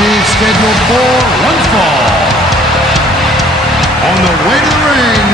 is scheduled for one fall. On the way to the ring,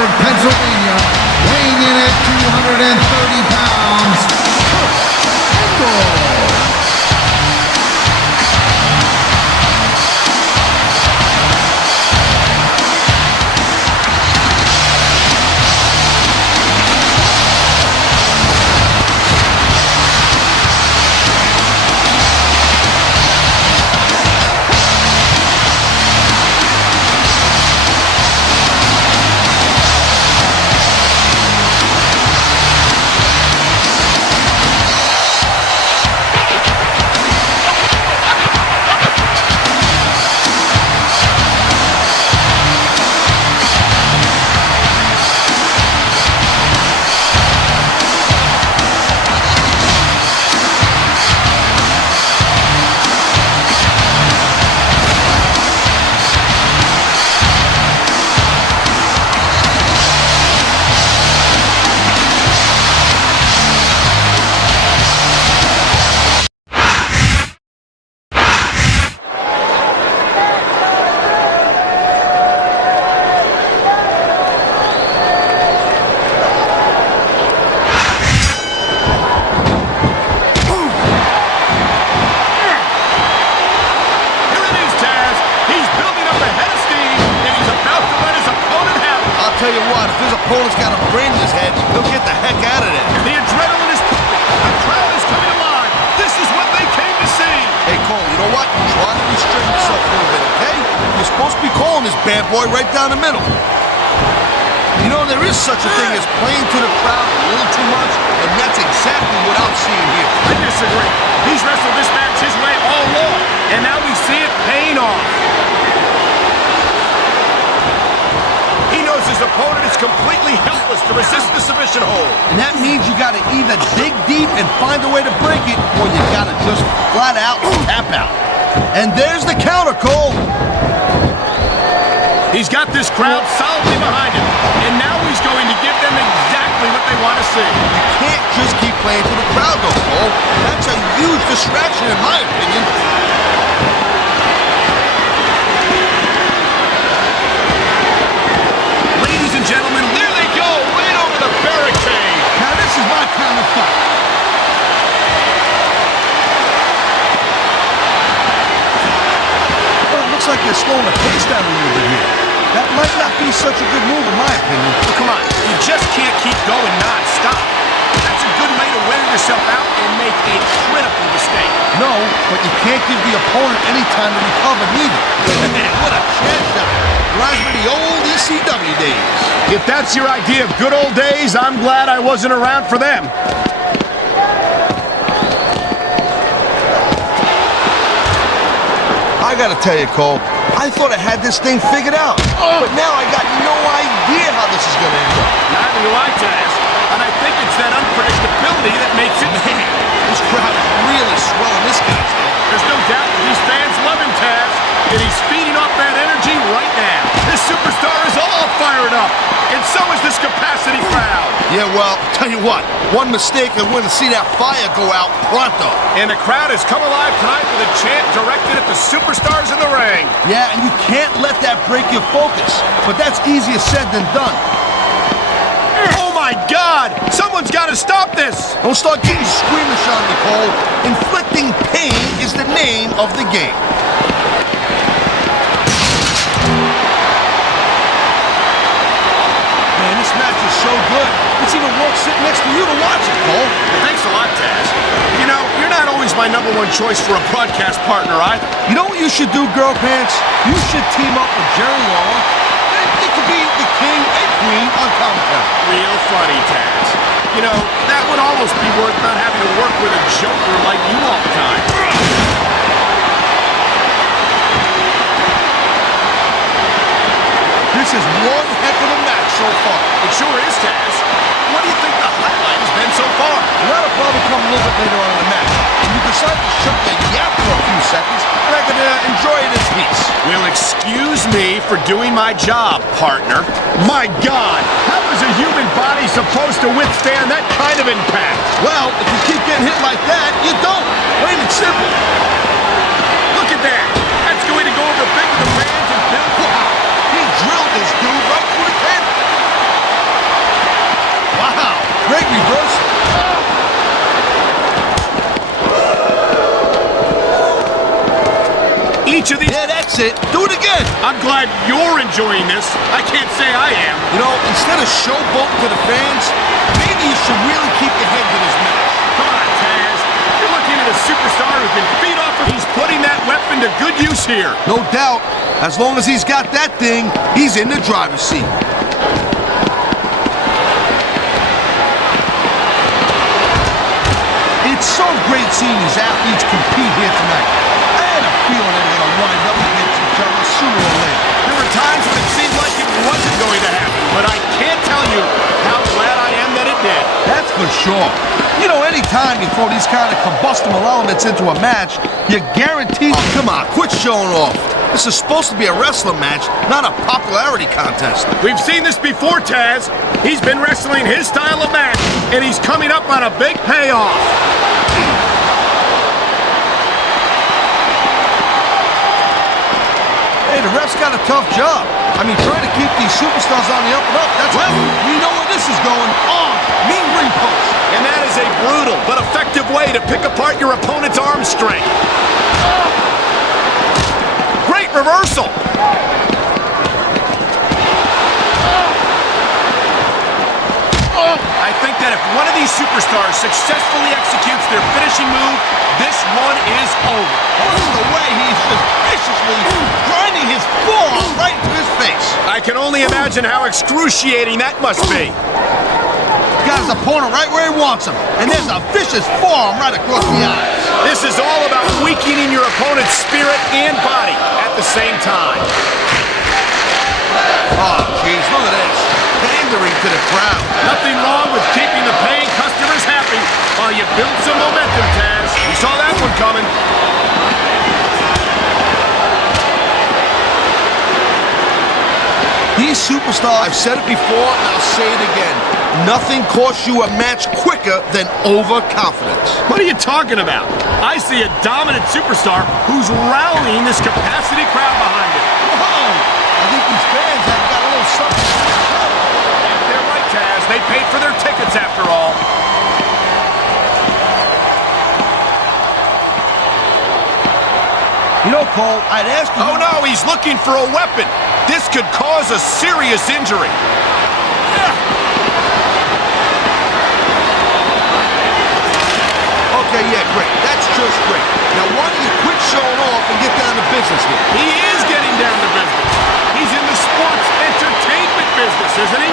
Pennsylvania, weighing in at 230 pounds, Angle. Tell you what, if his opponent's got a brain in his head, he'll get the heck out of there. The adrenaline is pumping. The crowd is coming alive. This is what they came to see. Hey, Cole, you know what? Try to restrain yourself a little bit, okay? You're supposed to be calling this bad boy right down the middle. You know, there is such a thing as playing to the crowd a little too much, and that's exactly what I'm seeing here. I disagree. He's wrestled this match his way all along, and now we see it paying off. His opponent is completely helpless to resist the submission hold. And that means you gotta either dig deep and find a way to break it, or you gotta just flat out tap out. And there's the counter, Cole. He's got this crowd solidly behind him, and now he's going to give them exactly what they want to see. You can't just keep playing to the crowd, though, Cole. That's a huge distraction, in my opinion. Gentlemen, there they go, right over the barricade. Now this is my kind of fight. Well, it looks like they're slowing the pace down a little bit here. That might not be such a good move in my opinion. Well, come on, you just can't keep going non-stop. That's a good way to wear yourself out and make a critical mistake. No, but you can't give the opponent any time to recover neither. What a chance shot. Reminds me of the old ECW days. If that's your idea of good old days, I'm glad I wasn't around for them. I gotta tell you, Cole, I thought I had this thing figured out. But now I got no idea how this is gonna end up. Neither do I, Taz. And I think it's that unpredictability that makes it... Man, this crowd is really swelling this guy's head. There's no doubt that these fans love him, Taz. And he's feeding off that energy right now. This superstar is all fired up. And so is this capacity crowd. Yeah, well, tell you what. One mistake and we're going to see that fire go out pronto. And the crowd has come alive tonight with a chant directed at the superstars in the ring. Yeah, and you can't let that break your focus. But that's easier said than done. Oh my God! Someone's got to stop this! Don't start getting squeamish on me, Cole. Inflicting pain is the name of the game. Man, this match is so good. It's even worth sitting next to you to watch it, Cole. Thanks a lot, Taz. You know, you're not always my #1 choice for a broadcast partner, either. You know what you should do, Girl Pants? You should team up with Jerry Lawler. You could be the king and queen on commentary. Real funny, Taz. You know, that would almost be worth not having to work with a joker like you all the time. This is one heck of a match so far. It sure is, Taz. What do you think the highlight has been so far? Well, that'll probably come a little bit later on in the match. You decide to shut your yap for a few seconds, and I can enjoy it in peace. Well, excuse me for doing my job, partner. My God, how is a human body supposed to withstand that kind of impact? Well, if you keep getting hit like that, you don't. Plain and simple. Look at that. That's going to go over big with the fans and Bill. Wow, he drilled this dude right through the tent. Wow, great reversal. Each of these... Yeah, that's it. Do it again. I'm glad you're enjoying this. I can't say I am. You know, instead of showboating to the fans, maybe you should really keep your head to this match. Come on, Taz. You're looking at a superstar who can feed off of... He's putting that weapon to good use here. No doubt. As long as he's got that thing, he's in the driver's seat. It's so great seeing these athletes compete here tonight. I had a feeling they were going to wind up against each other sooner or later. There were times when it seemed like it wasn't going to happen, but I can't tell you how glad I am that it did. That's for sure. You know, anytime you throw these kind of combustible elements into a match, you're guaranteed... Oh, come on, quit showing off. This is supposed to be a wrestling match, not a popularity contest. We've seen this before, Taz. He's been wrestling his style of match, and he's coming up on a big payoff. Hey, the ref's got a tough job. I mean, trying to keep these superstars on the up and up, that's well, we know where this is going. On, mean ring post. And that is a brutal but effective way to pick apart your opponent's arm strength. Great reversal. I think that if one of these superstars successfully executes their finishing move, this one is over. Listen to the way he's just viciously grinding his forearm right into his face. I can only imagine how excruciating that must be. Got his opponent right where he wants him, and there's a vicious forearm right across the eyes. This is all about weakening your opponent's spirit and body at the same time. Oh, jeez, look at this. Pandering to the crowd. Nothing wrong with keeping the paying customers happy while you build some momentum, Taz. You saw that one coming. These superstars, I've said it before and I'll say it again, nothing costs you a match quicker than overconfidence. What are you talking about? I see a dominant superstar who's rallying this capacity crowd behind him. Whoa! I think these fans have got a little something. They're right, Taz. They paid for their tickets after all. You know, Cole, I'd ask you... Oh, no, he's looking for a weapon. This could cause a serious injury. Okay, yeah, great. That's just great. Now, why don't you quit showing off and get down to business here? He is getting down to business. He's in the sports entertainment business, isn't he?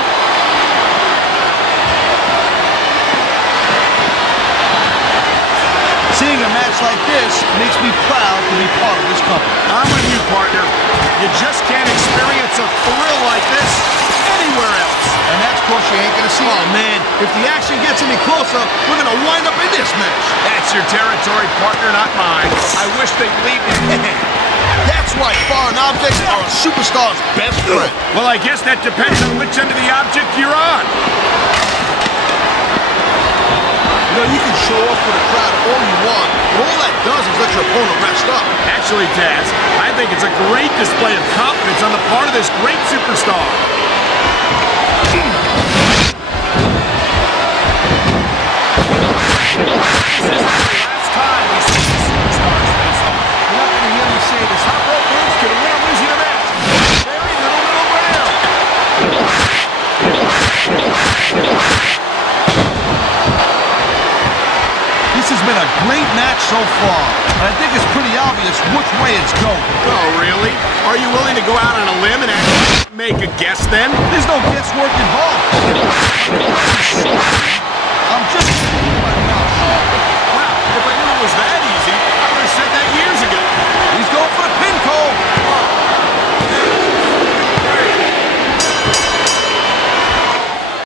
Seeing a match like this makes me proud to be part of this company. I'm with you, partner. You just can't experience a thrill like this anywhere else. And that's because you ain't gonna see. Oh, man, if the action gets any closer, we're gonna wind up in this match. That's your territory, partner, not mine. I wish they'd leave me. That's why foreign objects are a superstar's best friend. Well, I guess that depends on which end of the object you're on. You know, you can show off for the crowd all you want, but all that does is let your opponent rest up. Actually, Taz, I think it's a great display of confidence on the part of this great superstar. This isn't the last time we see the superstars face off. You're not going to hear me say this. Top rope moves can win or lose you the match. Very middle ground. This has been a great match so far, and I think it's pretty obvious which way it's going. Oh, really? Are you willing to go out on a limb and actually make a guess then? There's no guesswork involved. I'm just keeping my mouth shut. Wow, if I knew it was that